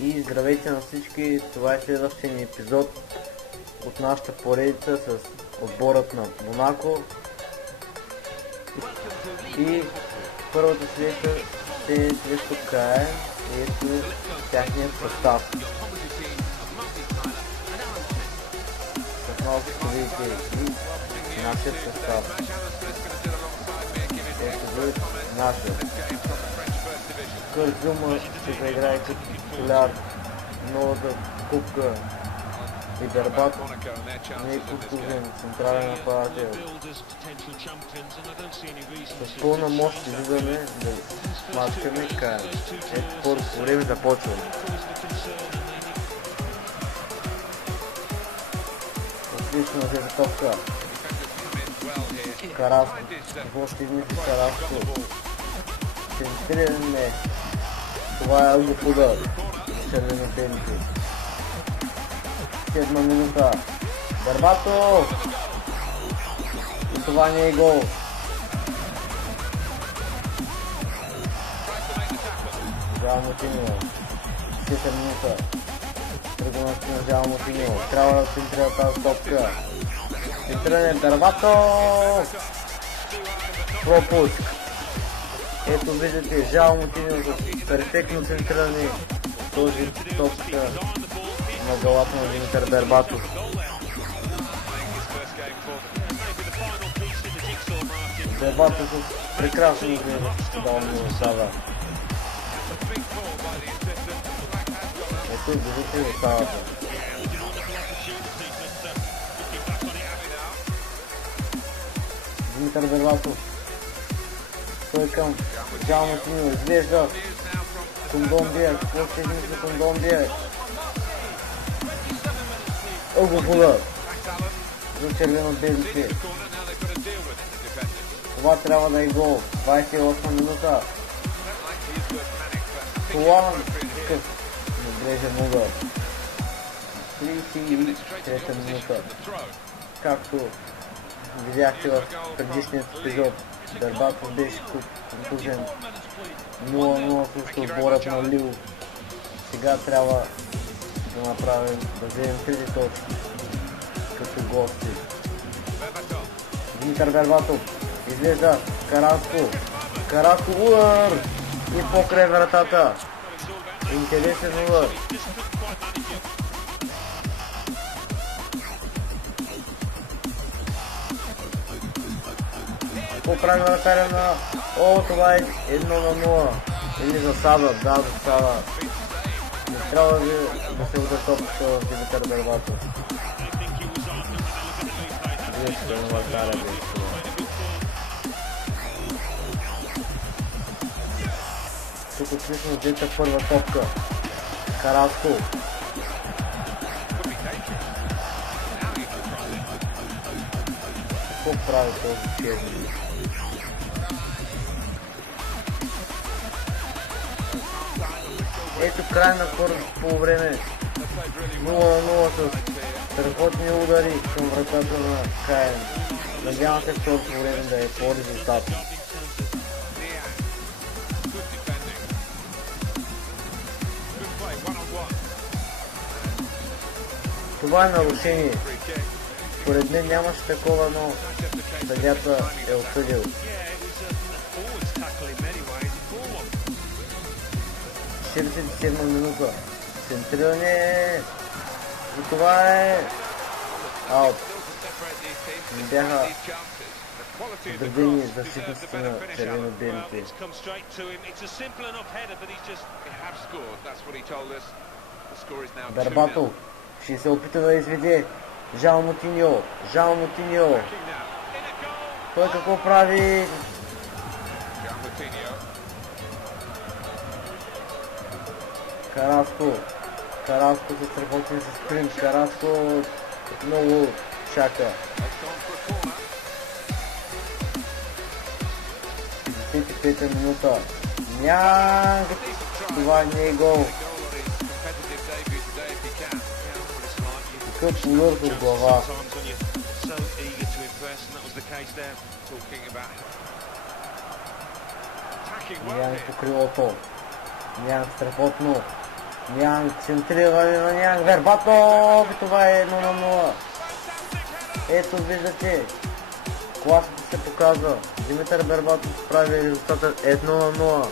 И здравейте на всички, това е следващия ни епизод от нашата поредица с отборът на Монако. И първата среща ще е срещу КАЕ и ето тяхният състав. С малко ще видите и нашият състав. Ето ви нашият. Кърджума ще заиграе като титуляр, новата купка и Бербат не е контузен, централен нападател. С пълна мощ излизаме да смачкаме КАЕ. Ето първо време започваме. Отлично взета топка. Караско. Какво ще измисли Караско? Центриране. Това е ъгъпуда. Червено-белите. 7 минута. Бербато! И това не е гол. Жао Мотиньо. 10 минута. Тръгването на Жао Мотиньо. Трябва да центрира тази топка. Центриране. Бербато! Пропуск. Ето виждате Жао Мотиньо с перфектно центриране. Този топка на главата на Димитър Бербатов. Бербатов с прекрасно изглеждащи осада. Ето виждате осадата. Димитър Бербатов. Той към Жао Мотиньо изглежда Кондомбия. Какво ще измисли Кондомбия? Ъгъпуда за червено-белите. Това трябва да е гол. 28 минута. Това къв надлежен удар. 33 минута. Както видяхте в предишният епизод, Бербатов беше контузен. 0-0 срещу отборът на Лил. Сега трябва да направим, да вземем 3 точки като гости. Димитър Бербатов излеза Караско. Караско удар и покрай вратата. Интересен удар. Поправи вратаря на... О, това е 1-0. Или засада, да, засада. Не трябва да се удар топката в Димитър Бербатов. Вижте на вратаря беше това. Тук отлично взета първа топка. Караско. Какво прави този черни? Ето край на първото полувреме. 0-0 с страхотни удари към вратата на КАЕ. Надявам се второто време да е по-резултатно. Това е нарушение. Според мен нямаше такова, но съдията е осъдил. 47 минута. Центриране. И това е аут. Не бяха подредени защитниците на червено-белите. Бербатов ще се опита да изведе Жао Мотиньо. Жао Мотиньо. Той какво прави? Караско. Караско се страхотен с спринт. Караско много чака. 55-та минута. Нянг! Това не е гол. Такъв удар от глава. Нянг по крилото. Нянг страхотно. Нянг, центриране на Нянг, Бербатов и това е 1-0. Ето виждате, класата се показва. Димитър Бербатов прави резултата 1-0.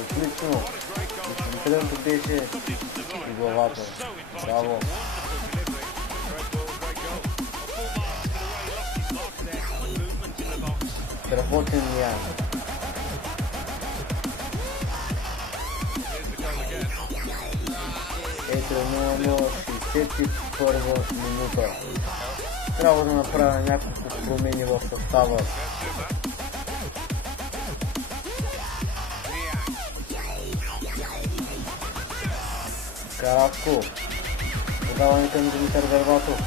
Отлично. Центрирането беше и главата. Браво. Страхотен Нянг. Ето 1-0, 61 минута. Трябва да направя няколко промени в състава. Караско. Подаване към Димитър Бербатов.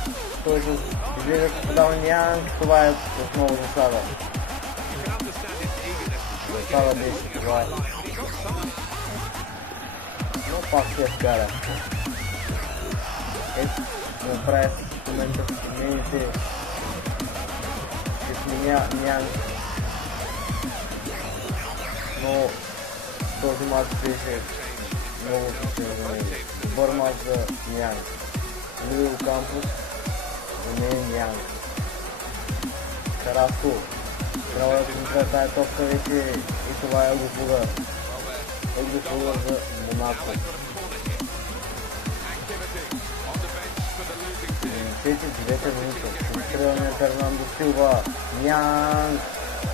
Той ще излезе с подаване Нянг. Това е отново засада. Засада беше това. Но пак ще вкара. Ето, направя в момента смените. Ще сменя Нянг. Но този матч беше много отличен за него. Добър матч за Нянг. Луи Окампос за мен Нянг. Караско. Трябва да контрира тая топка вече и това е Егофугър. Егофугър за Монако. 79-та минута. Контриране Фернандо Силва. Нянг.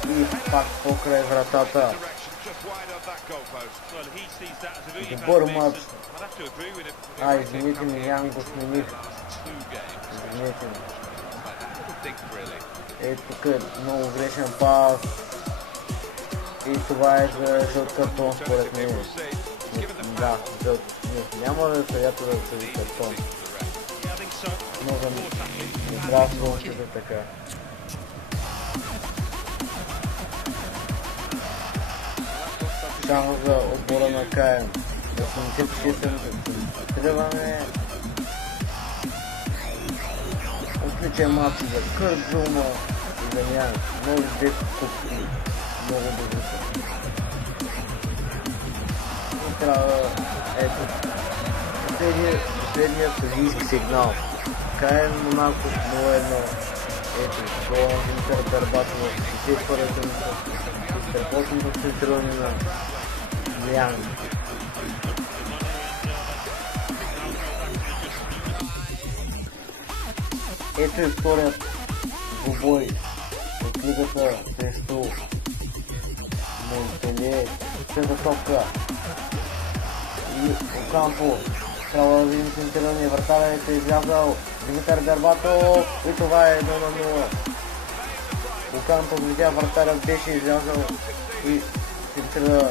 И пак покрай вратата. Добър матч. Извините ми, Нянг го смених. Извините ми. Ето тук е много грешен пас. И това е за жълт картон според мен. Да, жълт. Няма да съдята да съди картон. Но за здравствувам се за така. Само за отбора на Каен. 86 тръване. Отличен матч за Кърт Зума и за Нянг. Много две купки. Много добри са. И трябва ето последният съдийски сигнал. Каен Монако 0-1. Ето, гола на Димитър Бербатов. 61-та минута. Страхотното центриране на Нянг. Ето и вторият двубой от лигата срещу Монпелие. Трета топка. И Окампо. Трябва да видим центриране. Вратарят е излязал. Димитър Бербатов. И това е 1-0. Окампо видя, вратарят беше излязал и центрира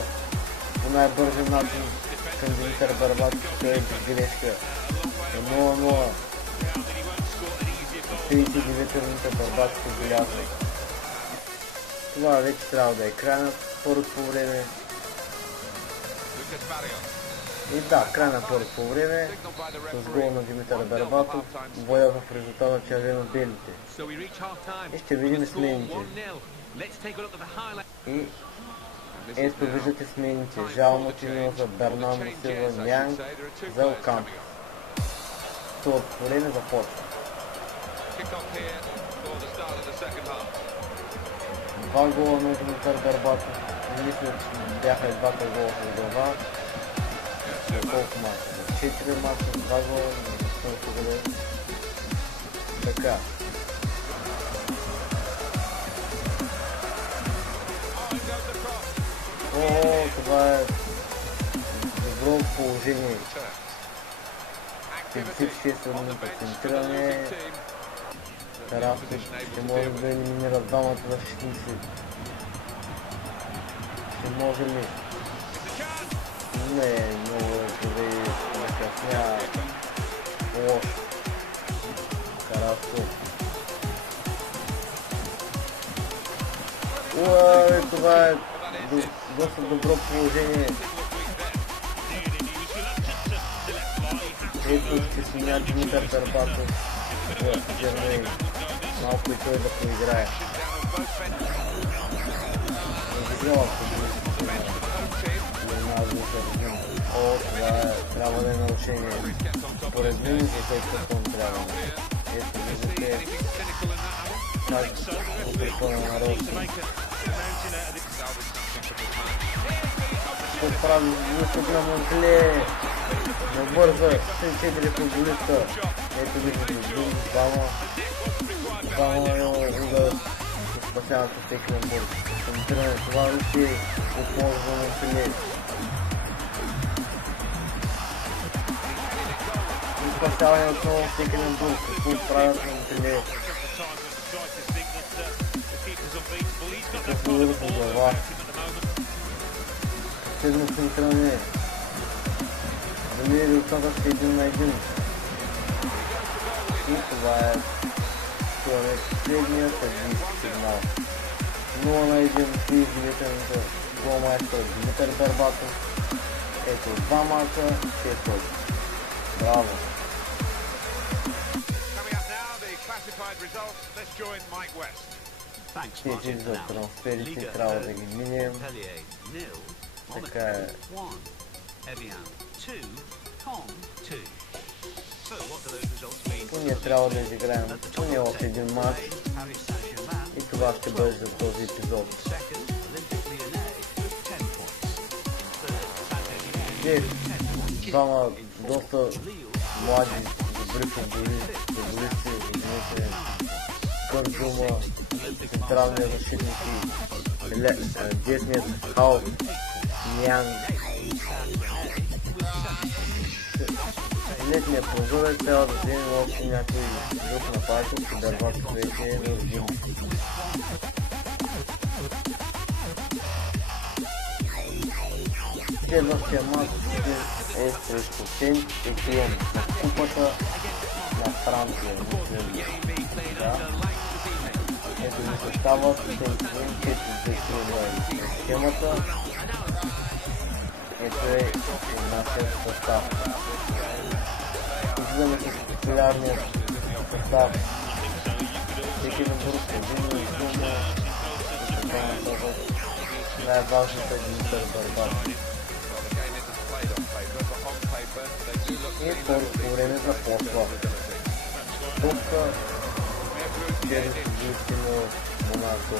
по най-бързен начин към Димитър Бербатов. Той е без грешка. 0-0. 39 минута Бербатов излязва. Това вече трябва да е край на първото по време. И да, край на първото по време с гол на Димитър Бербатов, воя в резултата на червено-белите. И ще видим смените. И ето виждате смените. Жао Мотино за Бернандо Силва, Нянг за Окампо. Второто по време започва. Два гола на Димитър Бербатов. Мисля, че бяха и двата гола с глава. Колко мача? 4 мача, 2 гола, не съм сигурен. Така. О, това е добро положение. 56 минута центриране. Караско ще може да елиминира двамата защитници. Ще може ли? Не, много да и накъсня. Лош. Караско. Уай, това е доста добро положение. Ето ще сменя Димитър Бербатов в Джермей. Малко и той да поиграе. Не видяла по Аз го сърдим. О, това е, трябва да е нарушение. Поред мен за тъй като трябва. Ето виждате как го препълна на Роси. Какво прави Юсуп на Монкле? Набърза 3-4 футболиста. Ето виждате двама удар. Спасяват се всеки на бърз. Коментиране това ли си отползва на Монкле? Спасяване отново всеки на бърз. Какво правят на Монкле? Какво удар по глава? Последно центриране. Замери остатъчка 1 на 1. И това е следния съдийски сигнал. 0 на 1 при изгибителната голмайстър Димитър Бербатов. Ето 2 мача, 6 точки. Браво! Тези за трансферите трябва да ги минем. Така е. Ние трябва да изиграем поне още един матч и това ще бъде за този епизод. Здесь двама доста млади, добри футболисти, извините, Кърджума, централния защитник и десният Халк, Нянг. Летният прозорец трябва да вземем още някой друг нападател, че Бербатов вече е нуждим. Следващия матч е срещу Сент-Етиен на купата на Франция. Да. Ето ми състава Сент-Етиен 4-2-3 на схемата. Ето е нашият състав. Виждаме с популярният състав. Всеки на бърз един и дума и така нататък. Най-важната е Димитър Бербатов. И второто време започва. Топка через съдийски на Монако.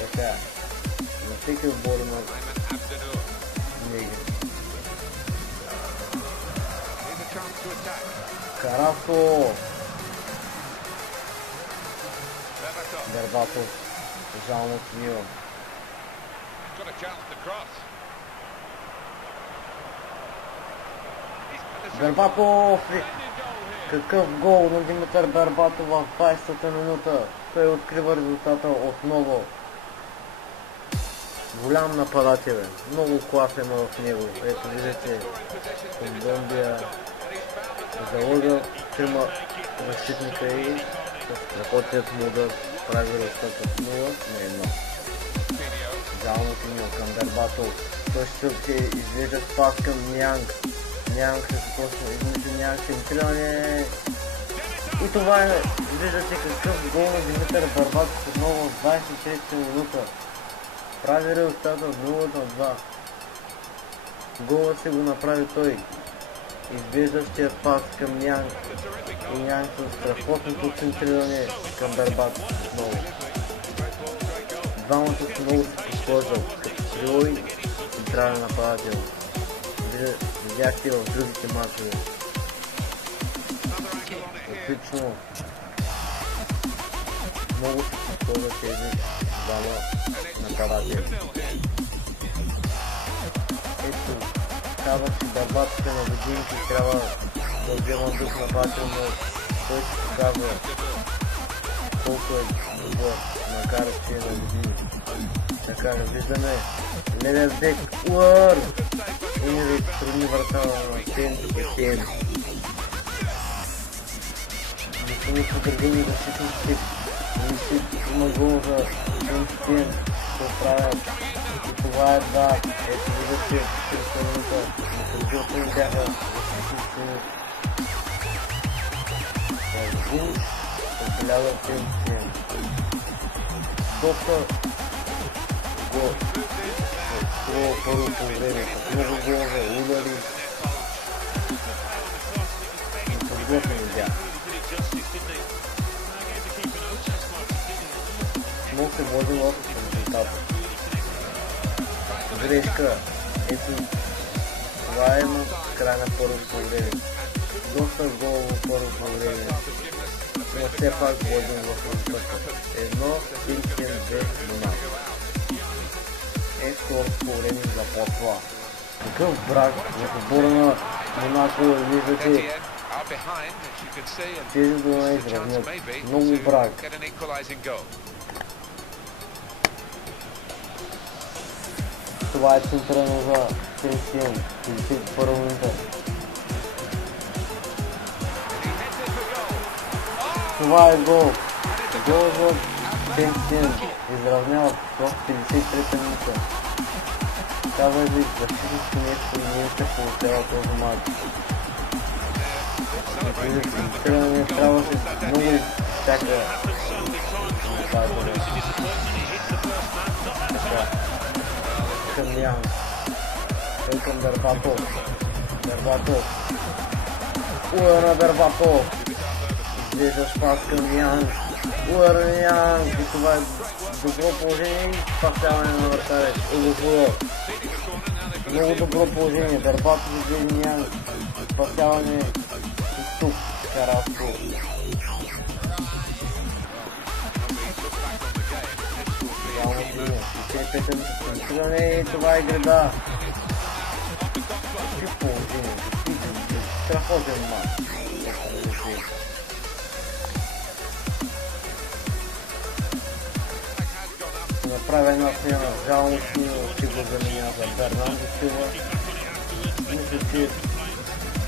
Така е. На всеки отбор има книги. Карасо! Бербатов. Жално Смил. Бербатов! Какъв гол на Димитър Бербатов в 20-та минута. Той открива резултата отново. Голям нападател е. Много клас има в него. Ето виждате Колумбия залъга трима защитника и с страхотният му удар прави резултата 0 на 1. Жално Смил към Бербатов. Той ще се извежда спас към Нянг. Нянг се започва измежду Нянг центриране. И това е, виждате какъв гол на Димитър Бербатов отново в 23-та минута. Прави резултата 0 на 2. Гола се го направи той. Извеждащия пас към Нянг. И Нянг с страхотното центриране към Бербатов отново. Двамата с много се подхождат като крило и централен нападател. Видяхте в другите мачове. Отлично. Много се подхождат тези двама нападатели. Ето, казва, че Бербатов е на годинки, трябва да взема друг нападател, но той се показва колко е добър, макар че е на години. Така, виждаме левият бек, уър! И не да изтрудни врата на Сент-Етиен. Не са подредени защитниците. Има гол за Сент-Етиен. Се оправят. И това е да. Ето виждате 4 минута. На предилата им бяха защитниците. Един отбелязва Сент-Етиен. Доста първо по време, много голове, удари. Подготвени бяха. Много се води лошо с резултата. Грешка. Ето, това е на края на първото време. Доста голово първото време. Но все пак водим в резултата. 1-2 Монако. Второто по време започва. Такъв брак в отбора на Монако, виждате. Тези двама изравнят. Много брак. Това е централно за Сен-Сиен. 51 минута. Това е гол. Гол за Сен-Сиен. Изравняват в 53 минута. Казах ви, защитници нещо и ние се получава този матч. Не трябваше много всяка казване. Така. Към Ян. Той към Бербатов. Бербатов. Удар на Бербатов. Изглеждаш пас към Ян. Удар на Ян. И това е добро положение и спасяване на вратаря. Много добро положение. Бербатов изглежда Ян. Спасяване и тук. Караско. И това е града. Какви положение? Страхотен матч. Направя една смяна. Жално ще го заменя за Бернандо Силва. Мисля, че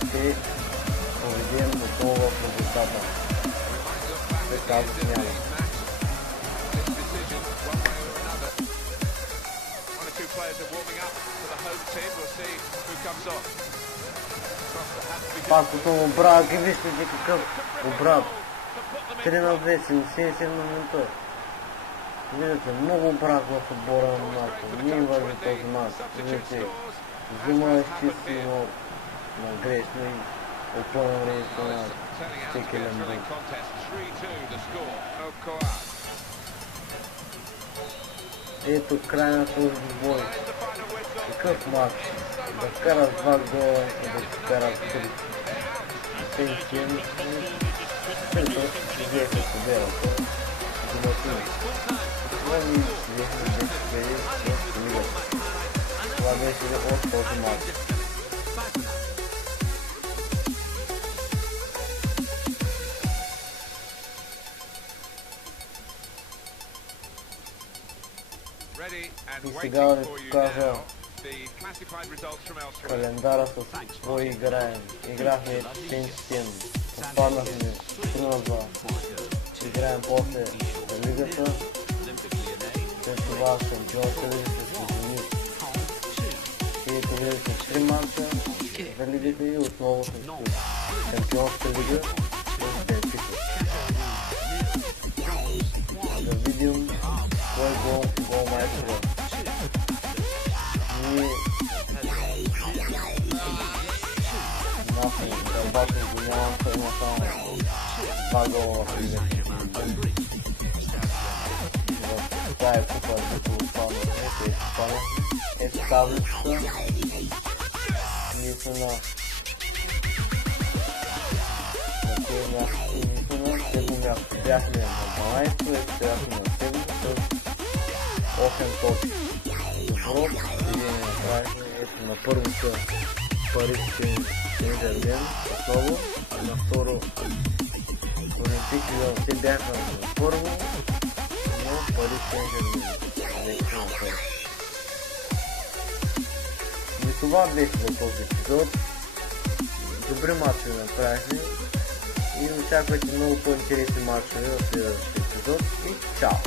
ще поведем отново в резултата. След тази смяна. Пак отново брак и вижте какъв обрат. 3-2, 77 минута. Виждате, много брак в отбора на Монако. Не им важи този матч. Виждате, Зума е изчистено на грешно и опълно времето на Стекелен Бек. Ето край на този бой. Какъв матч? Да вкараш 2 гола и да вкараш 3. Сен-Сиен също взеха победата. Доматини. Това ни взеха 10 победи в лигата. Това беше от този матч. И сега да ви покажа календара с свои играем. Играхме Сен-Сиен. Попаднахме 3-2. Играем после лигата. След това шампионска лига се съедини. И ето гледате 3 мача за лигата и отново с шампионска лига с Бенфика. Да видим кой гол майстора. Ние нашия Бербатов го нямам, той има само 2 гола в лигата. В тая купа, като отпадна, ето таблицата. Ние сме на кое място? Ние сме на 7 място. Бяхме на 12, ето сега сме на 7 с 8 точки. Добро, движение направихме. Ето на първо са Пари Сен-Жермен отново, на второ Олимпик Лион. Те бяха на първо, но Пари Сен-Жермен вече на първо. И това беше за този епизод. Добри матчове направихме и очаквайте много по-интересни матчове в следващия епизод и чао!